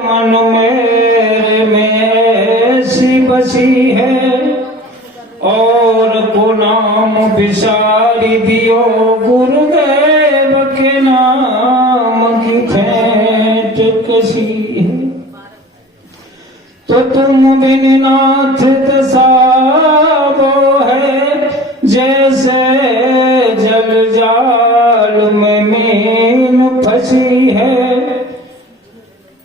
मन मेरे में ऐसी बसी है और को नाम बिसारी दियो गुरुदेव के नाम की भेंट कसी है। तो तुम बिन नाथ तसाबो है जैसे जल जाल में मीन फंसी है।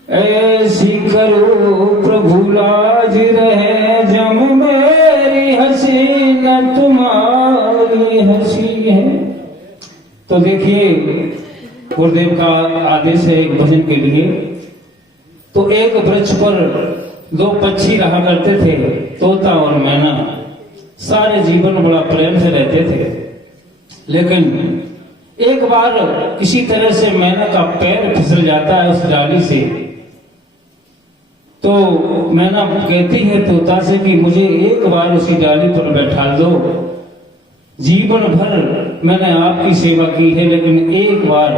ऐसी करो प्रभु लाज रहे जम मेरी हंसी न तुम्हारी हंसी है। तो देखिए गुरुदेव का आदेश है एक भजन के लिए। तो एक वृक्ष पर दो पक्षी रहा करते थे, तोता और मैना। सारे जीवन बड़ा प्रेम से रहते थे, लेकिन एक बार किसी तरह से मैना का पैर फिसल जाता है उस डाली से। तो मैना कहती है तोता से कि मुझे एक बार उसी डाली पर बैठा दो। जीवन भर मैंने आपकी सेवा की है, लेकिन एक बार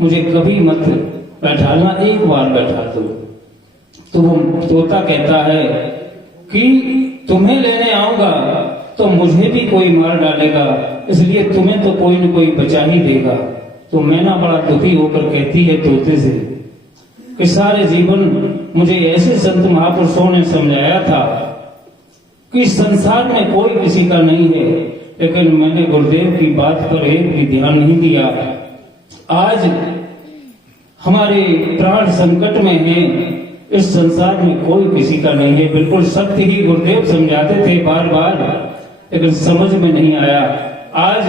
मुझे कभी मत बैठाना, एक बार बैठा दो। तो वो तोता कहता है कि तुम्हें लेने आऊंगा तो मुझे भी कोई मार डालेगा, इसलिए तुम्हें तो कोई न कोई बचा ही देगा। तो मैना बड़ा दुखी होकर कहती है तोते से कि सारे जीवन मुझे ऐसे संत महापुरुषों ने समझाया था कि संसार में कोई किसी का नहीं है, लेकिन मैंने गुरुदेव की बात पर एक भी ध्यान नहीं दिया। आज हमारे प्राण संकट में हैं, इस संसार में कोई किसी का नहीं है। बिल्कुल सत्य ही गुरुदेव समझाते थे बार बार, लेकिन समझ में नहीं आया। आज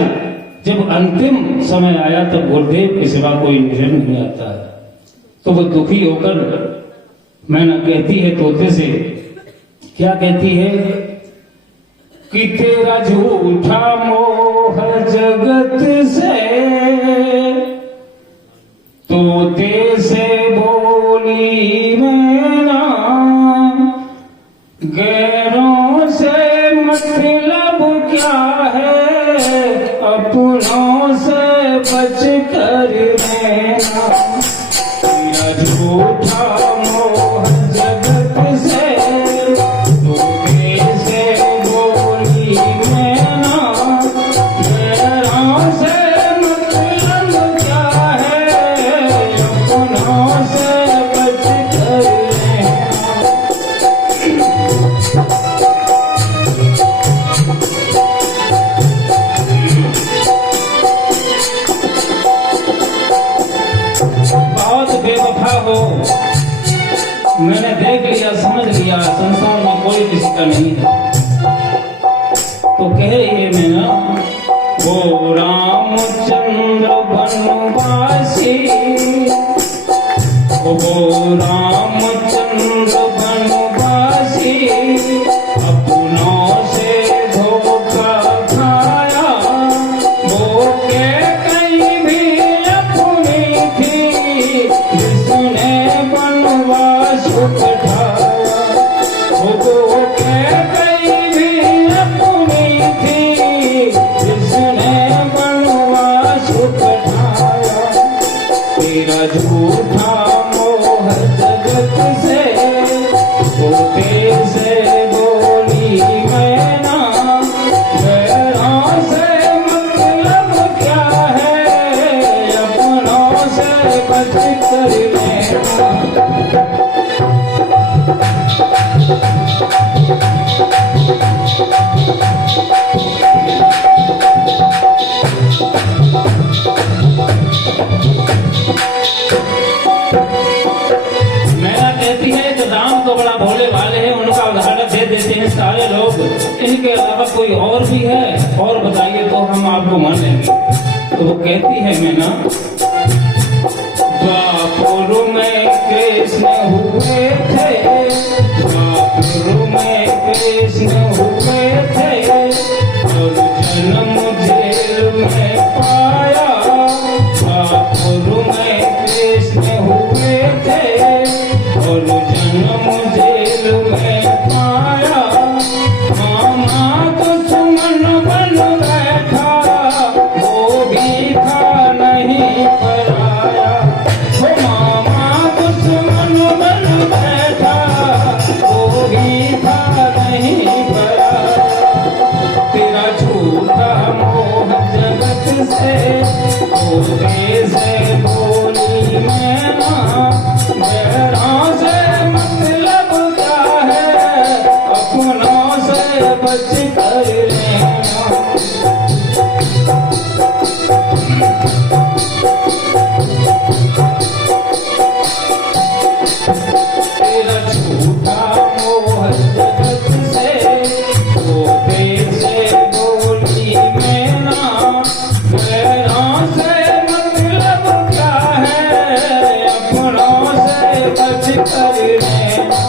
जब अंतिम समय आया तब गुरुदेव के सिवा कोई नजर नहीं आता है। तो वो दुखी होकर मैना कहती है तोते से, क्या कहती है कि तेरा झूठा मोह जगत से तोते से बोली मैना, गैरों से मतलब क्या है अपनों से बच कर रहना। तेरा झूठा मोह जगत से तोते से बोली मैना, गैरों से मतलब क्या है अपनों से बच कर रहना। बहुत बेवफा हो, मैंने देख लिया समझ लिया संसार में कोई किसी का नहीं है। तो कह रही है मैना, वो रामचंद्र बनवासी, वो रामचंद्र बनवासी अपनों से धोखा खाया। वो के कहीं भी अपनी थी जिसने बनवास उठाया। वो के कहीं भी अपनी थी जिसने बनवास उठाया। तेरा झूठा मोह जगत से तोते से बोली मैना, गैरों से मतलब क्या है अपनों से बच कर रहना। मैना कहती है कि राम तो बड़ा भोले भाले हैं, उनका उदाहरण दे देते हैं सारे लोग, इनके अलावा कोई और भी है और बताइए तो हम आपको मान लेंगे। तो वो कहती है मैना, द्वापर में कृष्ण हुए थे, द्वापर में कृष्ण हुए थे और जन्म जेल में पाया। द्वापर में कृष्ण हुए थे और जन्म जेल में पाया। मामा दुश्मन बन बैठा, वो भी था नहीं पराया। वो मामा दुश्मन बन तेरा झूठा मोह जगत से, तोते से बोली मैना, गैरों से मतलब क्या है, अपनों से बच कर रहना।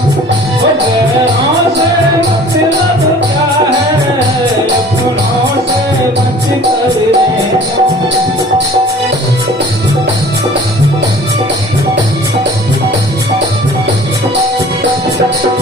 ओ गैरों से मतलब क्या है, अपनों से बच कर रहना। Thank you.